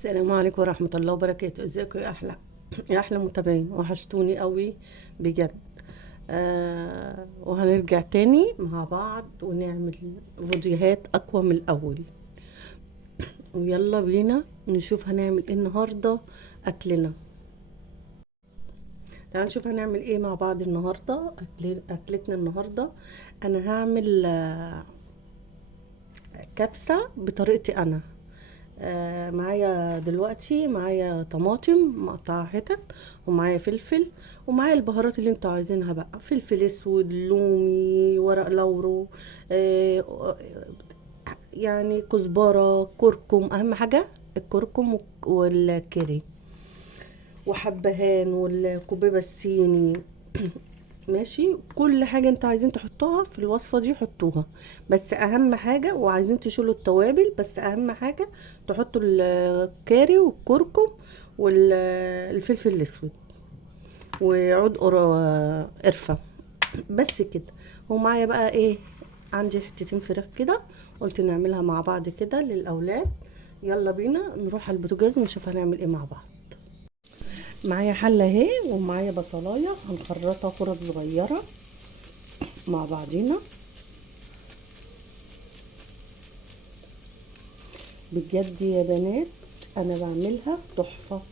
السلام عليكم ورحمة الله وبركاته. ازيكم يا احلى متابعين، وحشتوني قوي بجد. وهنرجع تاني مع بعض ونعمل فيديوهات اقوى من الاول. ويلا بينا نشوف هنعمل ايه النهاردة. اكلنا، تعالوا نشوف هنعمل ايه مع بعض النهاردة. اكلتنا النهاردة انا هعمل كبسة بطريقتي انا. معايا دلوقتي معايا طماطم مقطعة حتت، ومعايا فلفل، ومعايا البهارات اللي انتوا عايزينها بقى: فلفل اسود، لومي، ورق لورو، آه يعني كزبرة، كركم. اهم حاجة الكركم والكري وحبهان والكوبيبة الصيني. ماشي، كل حاجة انتوا عايزين تحطوها في الوصفة دي حطوها، بس اهم حاجة، وعايزين تشيلوا التوابل، بس اهم حاجة تحطوا الكاري والكركم والفلفل الاسود وعود قرفة، بس كده. ومعايا بقى ايه، عندي حتتين فراخ كده، قلت نعملها مع بعض كده للاولاد. يلا بينا نروح على البوتاجاز ونشوف هنعمل ايه مع بعض. معايا حلة اهي، ومعايا بصلاية هنخرطها خرط صغيرة مع بعضينا. بجد يا بنات انا بعملها تحفة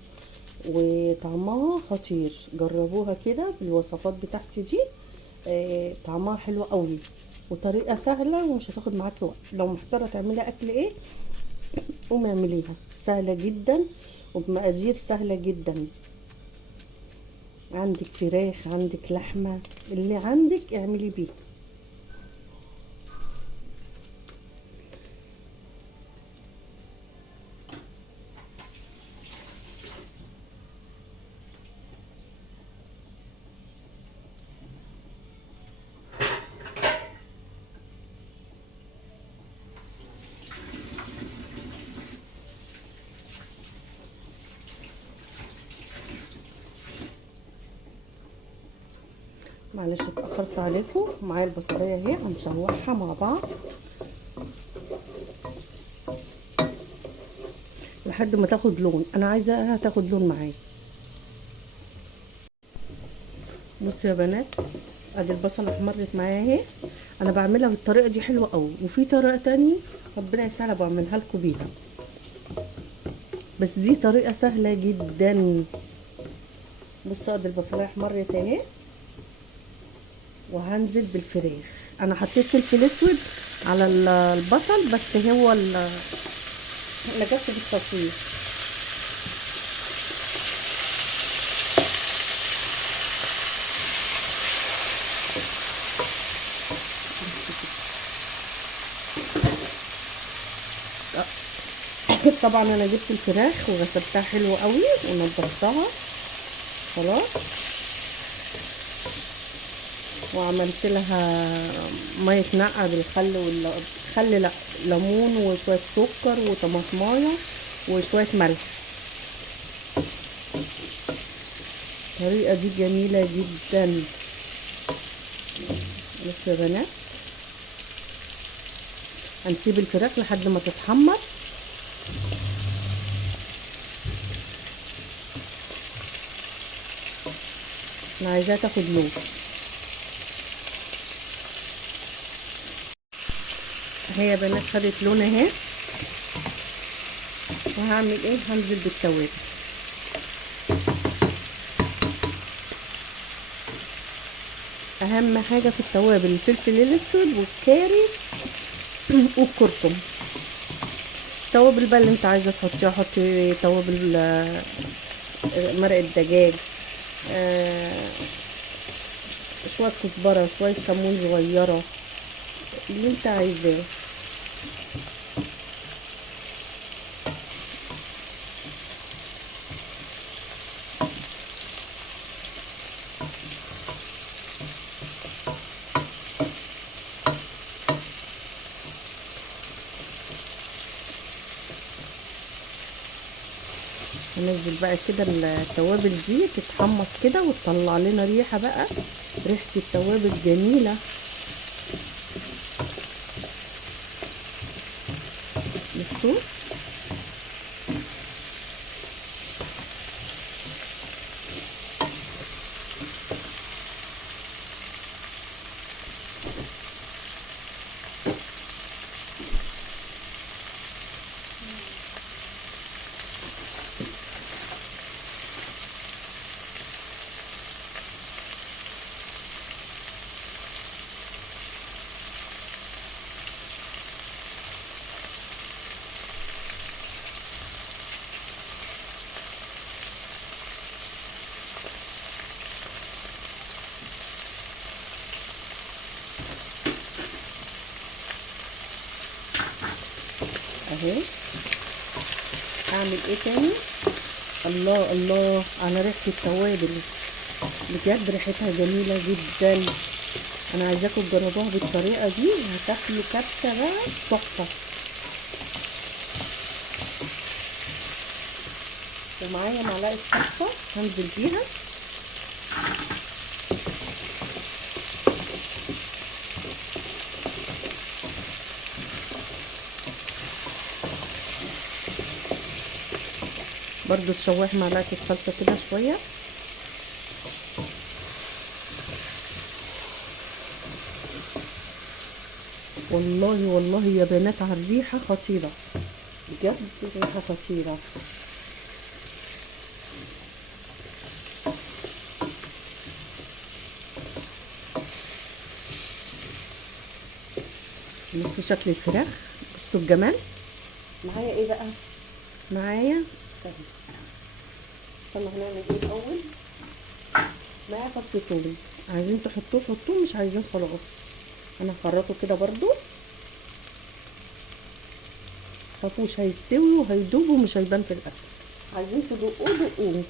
وطعمها خطير، جربوها كده بالوصفات بتاعتي دي. طعمها حلو قوي وطريقة سهلة ومش هتاخد معاكي وقت. لو محتارة تعملي اكل ايه، قومي اعمليها، سهلة جدا وبمقادير سهلة جدا. عندك فراخ، عندك لحمة، اللي عندك اعملي بيه. معلش اتأخرت عليكم. معايا البصلية اهي هنشوحها مع بعض لحد ما تاخد لون. انا عايزاها تاخد لون معايا. بصوا يا بنات، ادي البصله احمرت معايا اهي. انا بعملها بالطريقه دي حلوه قوي، وفي طريقه تانية ربنا يسهلها بعملها لكم بيها، بس دي طريقه سهله جدا. بصوا ادي البصلايه احمرت اهي، وهنزل بالفراخ. انا حطيت فلفل اسود على البصل، بس هو اللي جت في التصوير. طبعا انا جبت الفراخ وغسلتها حلو قوي ونضفتها خلاص، وعملت لها ميه نقع بالخل خل، لا، ليمون وشويه سكر وطماطمايه وشويه ملح. الطريقه دي جميله جدا. بصوا يا بنات، هنسيب الفراخ لحد ما تتحمر. انا عايزاها تاخد لون اهي يا بنات، خدت لون اهي. وهعمل ايه، هنزل بالتوابل. اهم حاجه في التوابل الفلفل الاسود والكاري والكركم. التوابل بقى اللي انت عايزه تحطيها، حطي توابل مرق الدجاج، شويه كزبره، شويه كمون صغيره، اللي انت عايزاه. هنزل بقى كده التوابل دي تتحمص كده وتطلع لنا ريحه بقى، ريحه التوابل جميله. بصوا اهو. اعمل ايه تاني؟ الله الله على ريحة التوابل، بجد ريحتها جميلة جدا. انا عايزاكم تجربوها بالطريقة دي، هتاكلوا كبسة بقى تحفة. ومعايا معلقة صلصة هنزل بيها. برضو تشوح معلقة الصلصة كده شوية. والله والله يا بنات على الريحة خطيرة، بجد ريحة خطيرة. بصوا شكل الفراخ، بصوا الجمال. معايا ايه بقى؟ معايا استنى هنعمل ايه الاول. معايا فص ثوم، عايزين تحطوه حطوه، مش عايزين خلاص. انا هخرطه كده برضو، متخافوش هيستوي وهيدوب ومش هيبان في الاكل. عايزين تدقوه دقوه.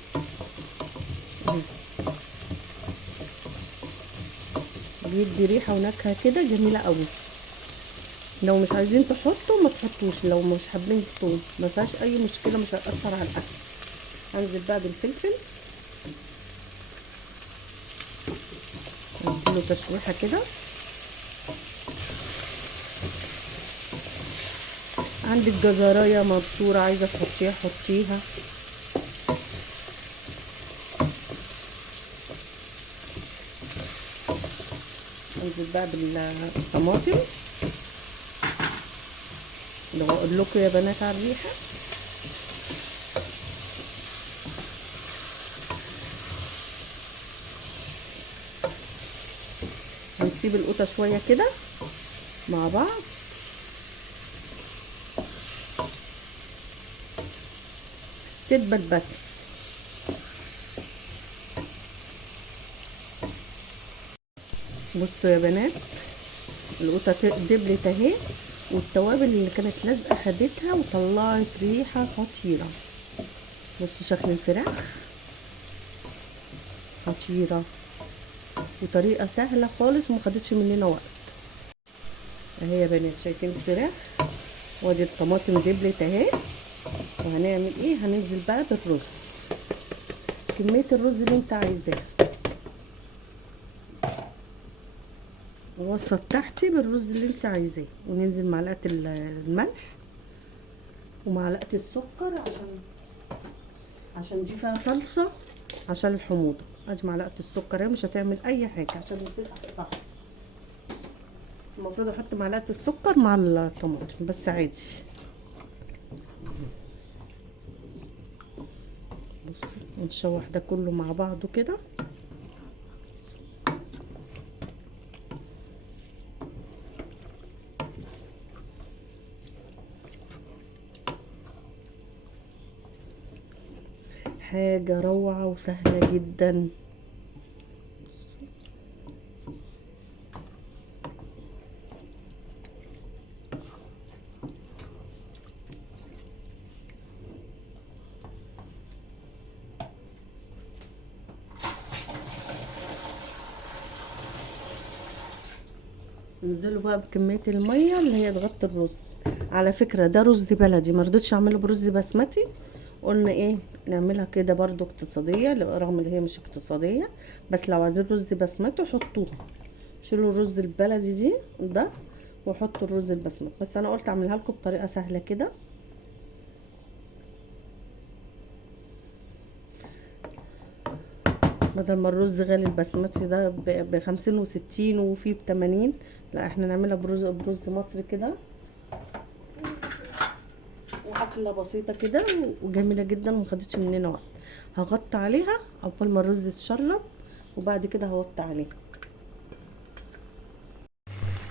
بيدي ريحه ونكهه كده جميله قوي. لو مش عايزين تحطوا ما تحطوش، لو مش حابين الثوم ما فيهاش اي مشكله، مش هيأثر على الاكل. هنزل بقى بالفلفل، اديله تشويحه كده. عندك جزرايه مبشوره عايزه تحطيها حطيها. انزل بقى بالطماطم. لو اقول لكم يا بنات على الريحه، هنسيب القوطه شويه كده مع بعض. تدبل بس. بصوا يا بنات القوطه دبلت اهي، والتوابل اللي كانت لازقه خدتها وطلعت ريحه خطيره. بصوا شكل الفراخ خطيره، وطريقه سهله خالص وما خدتش مننا وقت. اهي يا بنات شايفين الفراخ، وادي الطماطم دبلت اهي. وهنعمل ايه؟ هننزل بقى بالرز، كميه الرز اللي انت عايزاه. الوصفه بتاعتي بالرز اللي انت عايزاه. وننزل معلقه الملح ومعلقه السكر عشان دي فيها صلصه، عشان الحموضه. ادي معلقه السكر اهي، مش هتعمل اي حاجه عشان نسيت احطها. المفروض احط معلقه السكر مع الطماطم بس عادي. بصوا ونشوح ده كله مع بعضه كده. حاجه روعه وسهله جدا. انزلوا بقى بكميه الميه اللي هي تغطي الرز. على فكره ده رز بلدي، ما رضيتش اعمله برز بسمتي. قلنا ايه نعملها كده برضو اقتصاديه، رغم ان هي مش اقتصاديه. بس لو عايزين رز بسمتي حطوها، شيلوا الرز البلدي ده وحطوا الرز البسمتي. بس انا قلت اعملها لكم بطريقه سهله كده. بدل ما الرز غالي البسمتي ده ب50 و60 وفيه ب80، لا احنا نعملها برز مصري كده، واكله بسيطه كده وجميله جدا ومخدتش مننا وقت. هغطي عليها اول ما الرز يتشرب، وبعد كده هوطي عليه.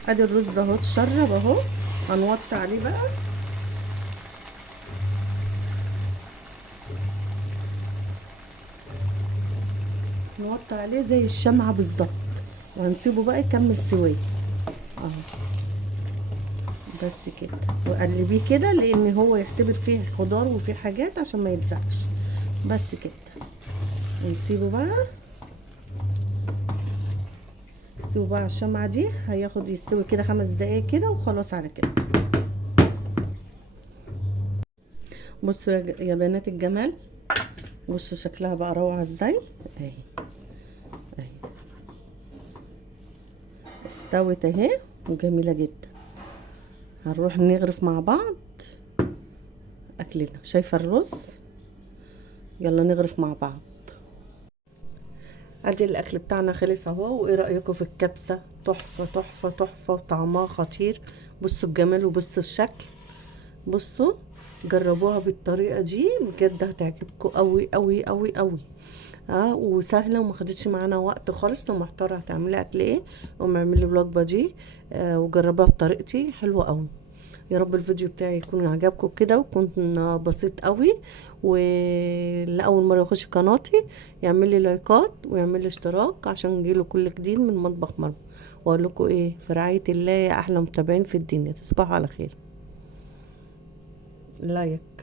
ادي الرز ده اهو اتشرب اهو، هنوطي عليه بقى. نوطي عليه زي الشمعة بالظبط، وهنسيبه بقى يكمل سواه اهو. بس كده، وقلبيه كده لان هو يحتبر فيه خضار وفيه حاجات عشان ما يلزقش. بس كده، ونسيبه بقى. سيبه بقى على الشمعة دي، هياخد يستوي كده 5 دقايق كده وخلاص على كده. بصوا يا بنات الجمال، بصوا شكلها بقى روعة ازاي. اهي اهي استوت اهي وجميلة جدا. هنروح نغرف مع بعض اكلنا. شايفة الرز؟ يلا نغرف مع بعض. ادي الاكل بتاعنا خلص اهو. وايه رايكم في الكبسه؟ تحفه تحفه تحفه وطعمها خطير. بصوا الجمال وبصوا الشكل. بصوا، جربوها بالطريقه دي بجد هتعجبكم قوي قوي قوي قوي. وسهله وما خدتش معانا وقت خالص. لو محتاره هتعملي اكل ايه، قومي اعملي الوجبه دي. وجربوها بطريقتي حلوه قوي. يا رب الفيديو بتاعي يكون عجبكم كده وكنت بسيط قوي. واللي اول مره يخش قناتي يعمل لي لايكات ويعمل لي اشتراك عشان يجيله كل جديد من مطبخ مرمى. واقول لكم ايه، في رعايه الله يا احلى متابعين في الدنيا. تصبحوا على خير. لايك.